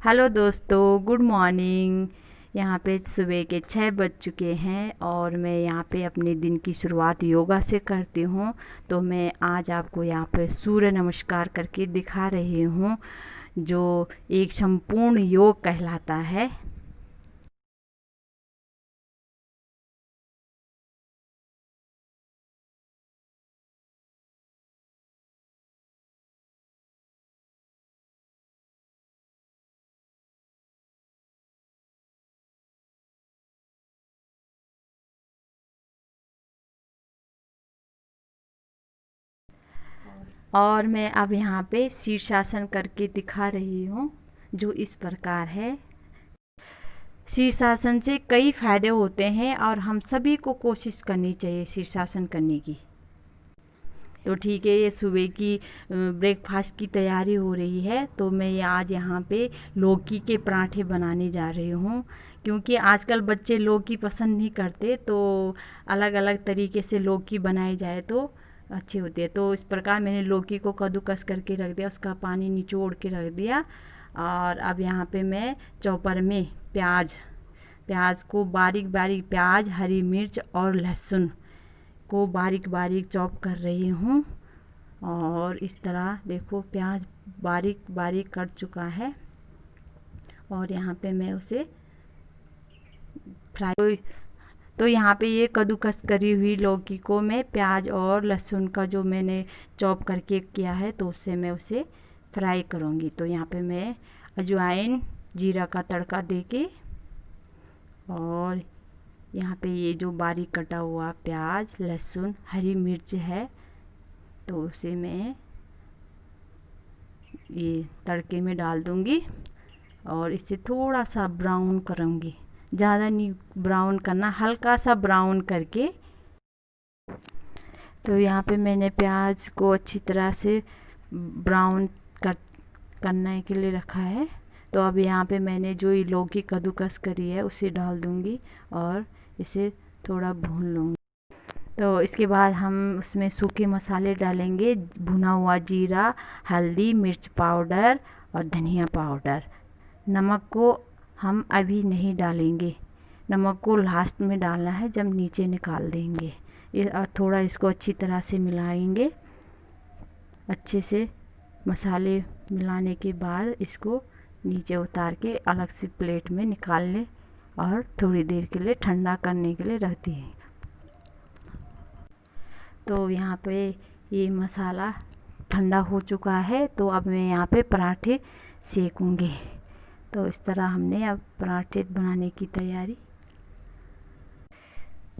Hello दोस्तों, good morning. यहाँ पे सुबह के 6 बज चुके हैं और मैं यहाँ पे अपने दिन की शुरुआत योगा से करती हूँ। तो मैं आज आपको यहाँ पे सूर्य नमस्कार करके दिखा रही हूँ, जो एक संपूर्ण योग कहलाता है। और मैं अब यहाँ पे शीर्षासन करके दिखा रही हूँ, जो इस प्रकार है। शीर्षासन से कई फायदे होते हैं और हम सभी को कोशिश करनी चाहिए शीर्षासन करने की। तो ठीक है, ये सुबह की ब्रेकफास्ट की तैयारी हो रही है। तो मैं आज यहाँ पे लौकी के पराठे बनाने जा रही हूँ, क्योंकि आजकल बच्चे लौकी पसंद नहीं करते। तो अलग अलग तरीके से लौकी बनाई जाए तो अच्छी होती है। तो इस प्रकार मैंने लौकी को कद्दूकस करके रख दिया, उसका पानी निचोड़ के रख दिया। और अब यहाँ पे मैं चॉपर में प्याज प्याज को बारीक बारीक, प्याज, हरी मिर्च और लहसुन को बारीक बारीक चॉप कर रही हूँ। और इस तरह देखो, प्याज बारीक बारीक कट चुका है और यहाँ पे मैं उसे फ्राई। तो यहाँ पे ये कद्दूकस करी हुई लौकी को मैं प्याज और लहसुन का जो मैंने चॉप करके किया है, तो उससे मैं उसे फ्राई करूँगी। तो यहाँ पे मैं अजवाइन, जीरा का तड़का देके, और यहाँ पे ये जो बारीक कटा हुआ प्याज, लहसुन, हरी मिर्च है, तो उसे मैं ये तड़के में डाल दूँगी और इसे थोड़ा सा ब्राउन करूँगी। ज़्यादा नहीं ब्राउन करना, हल्का सा ब्राउन करके। तो यहाँ पे मैंने प्याज को अच्छी तरह से ब्राउन कर करने के लिए रखा है। तो अब यहाँ पे मैंने जो ये लौकी कद्दूकस करी है उसे डाल दूँगी और इसे थोड़ा भून लूँगी। तो इसके बाद हम उसमें सूखे मसाले डालेंगे, भुना हुआ जीरा, हल्दी, मिर्च पाउडर और धनिया पाउडर। नमक को हम अभी नहीं डालेंगे, नमक को लास्ट में डालना है, जब नीचे निकाल देंगे। थोड़ा इसको अच्छी तरह से मिलाएंगे। अच्छे से मसाले मिलाने के बाद इसको नीचे उतार के अलग से प्लेट में निकाल लें और थोड़ी देर के लिए ठंडा करने के लिए रख दिए। तो यहाँ पे ये मसाला ठंडा हो चुका है। तो अब मैं यहाँ पे पराठे सेकूँगी। तो इस तरह हमने अब पराठे बनाने की तैयारी।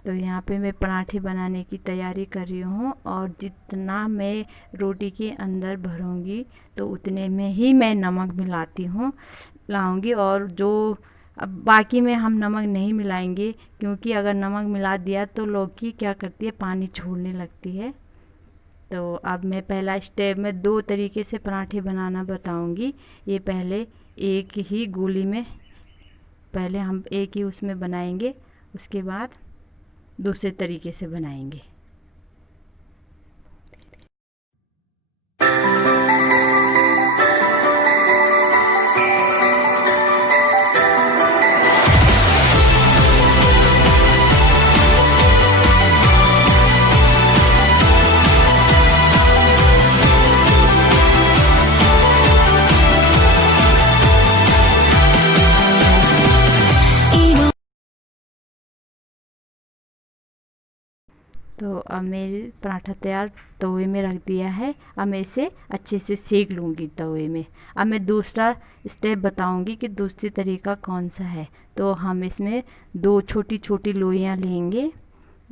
तो यहाँ पे मैं पराठे बनाने की तैयारी कर रही हूँ, और जितना मैं रोटी के अंदर भरूँगी तो उतने में ही मैं नमक लाऊंगी। और जो अब बाकी में हम नमक नहीं मिलाएंगे, क्योंकि अगर नमक मिला दिया तो लौकी क्या करती है, पानी छोड़ने लगती है। तो अब मैं पहला स्टेप में 2 तरीके से पराठे बनाना बताऊंगी। ये पहले एक ही गोली में, पहले हम एक ही उसमें बनाएंगे, उसके बाद दूसरे तरीके से बनाएंगे। तो अब मेरे पराठा तैयार तवे में रख दिया है। अब मैं इसे अच्छे से सेक लूँगी तवे में। अब मैं दूसरा स्टेप बताऊँगी कि दूसरी तरीका कौन सा है। तो हम इसमें 2 छोटी छोटी लोइयाँ लेंगे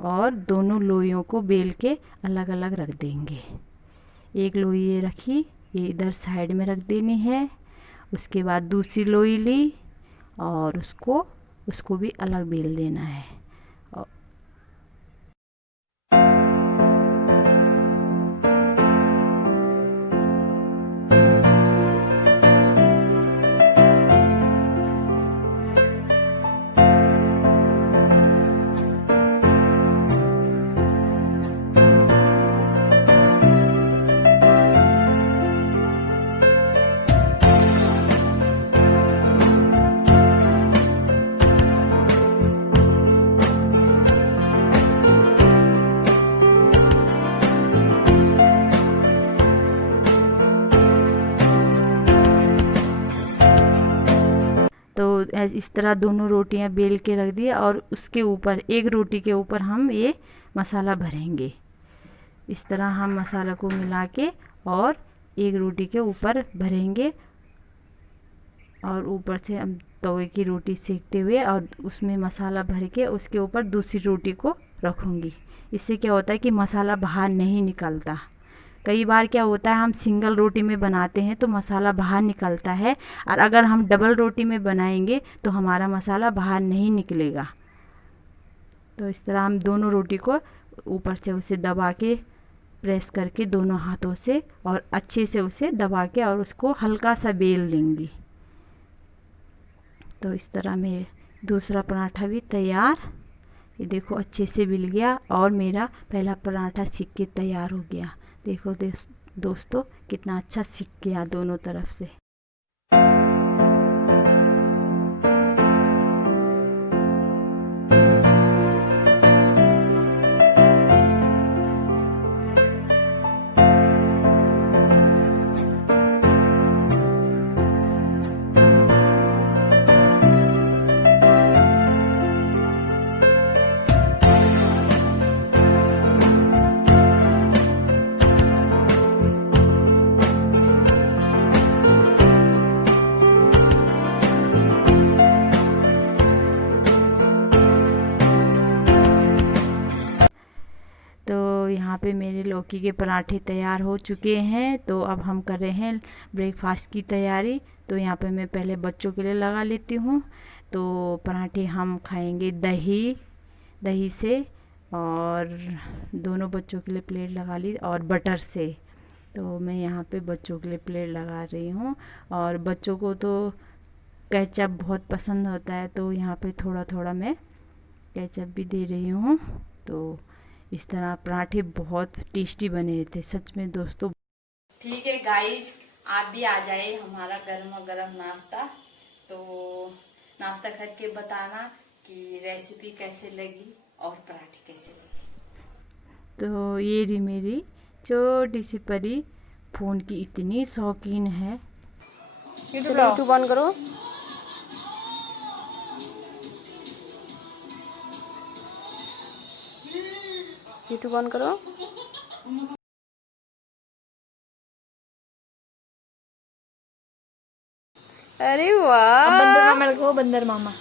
और दोनों लोइयों को बेल के अलग अलग रख देंगे। एक लोई ये रखी, ये इधर साइड में रख देनी है। उसके बाद दूसरी लोई ली और उसको भी अलग बेल देना है। मैं इस तरह दोनों रोटियां बेल के रख दी और उसके ऊपर एक रोटी के ऊपर हम ये मसाला भरेंगे। इस तरह हम मसाला को मिला के और एक रोटी के ऊपर भरेंगे और ऊपर से हम तवे की रोटी सेकते हुए और उसमें मसाला भर के उसके ऊपर दूसरी रोटी को रखूँगी। इससे क्या होता है कि मसाला बाहर नहीं निकलता। कई बार क्या होता है हम सिंगल रोटी में बनाते हैं तो मसाला बाहर निकलता है, और अगर हम डबल रोटी में बनाएंगे तो हमारा मसाला बाहर नहीं निकलेगा। तो इस तरह हम दोनों रोटी को ऊपर से उसे दबा के प्रेस करके दोनों हाथों से और अच्छे से उसे दबा के और उसको हल्का सा बेल लेंगी। तो इस तरह मेरे दूसरा पराठा भी तैयार। ये देखो अच्छे से मिल गया और मेरा पहला पराठा सिक के तैयार हो गया। देखो दोस्तों कितना अच्छा सिक गया दोनों तरफ से। तो यहाँ पे मेरे लौकी के पराठे तैयार हो चुके हैं। तो अब हम कर रहे हैं ब्रेकफास्ट की तैयारी। तो यहाँ पे मैं पहले बच्चों के लिए लगा लेती हूँ। तो पराठे हम खाएंगे दही से, और दोनों बच्चों के लिए प्लेट लगा ली, और बटर से। तो मैं यहाँ पे बच्चों के लिए प्लेट लगा रही हूँ। और बच्चों को तो केचप बहुत पसंद होता है, तो यहाँ पे थोड़ा थोड़ा मैं केचप भी दे रही हूँ। तो इस तरह पराठे बहुत टेस्टी बने थे सच में दोस्तों। ठीक है गाइज, आप भी आ जाए हमारा गर्मा गर्म नाश्ता। तो नाश्ता करके बताना कि रेसिपी कैसे लगी और पराठे कैसे लगे। तो ये रही मेरी छोटी सी परी, फोन की इतनी शौकीन है। यूट्यूब ऑन करो। यूट्यूब ऑन करो। अरे वाह, बंदर मामा लगाओ, बंदर मामा।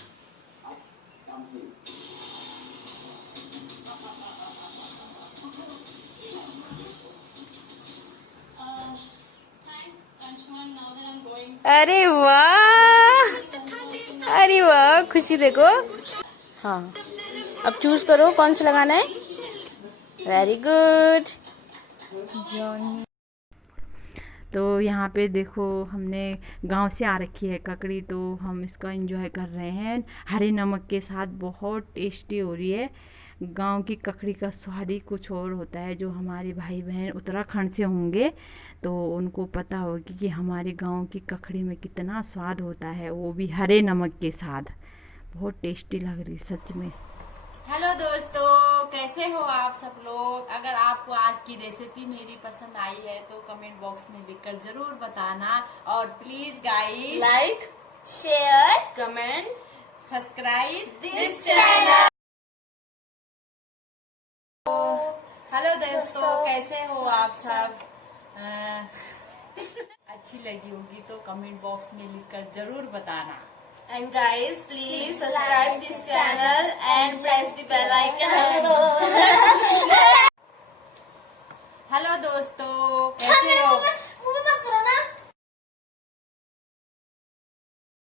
अरे वाह, अरे वाह, खुशी देखो। हाँ, अब चूज करो कौन सा लगाना है। Very good. तो यहाँ पे देखो हमने गांव से आ रखी है ककड़ी, तो हम इसका एंजॉय कर रहे हैं हरे नमक के साथ। बहुत टेस्टी हो रही है। गांव की ककड़ी का स्वाद ही कुछ और होता है। जो हमारे भाई बहन उत्तराखंड से होंगे तो उनको पता होगी कि हमारे गांव की ककड़ी में कितना स्वाद होता है, वो भी हरे नमक के साथ। बहुत टेस्टी लग रही सच में। हेलो दोस्तों, कैसे हो आप सब लोग। अगर आपको आज की रेसिपी मेरी पसंद आई है तो कमेंट बॉक्स में लिखकर जरूर बताना। और please guys like, share, comment, subscribe this channel. Hello दोस्तों, कैसे हो आप सब। अच्छी लगी होगी तो कमेंट बॉक्स में लिखकर जरूर बताना। and guys please subscribe this channel and press the bell icon.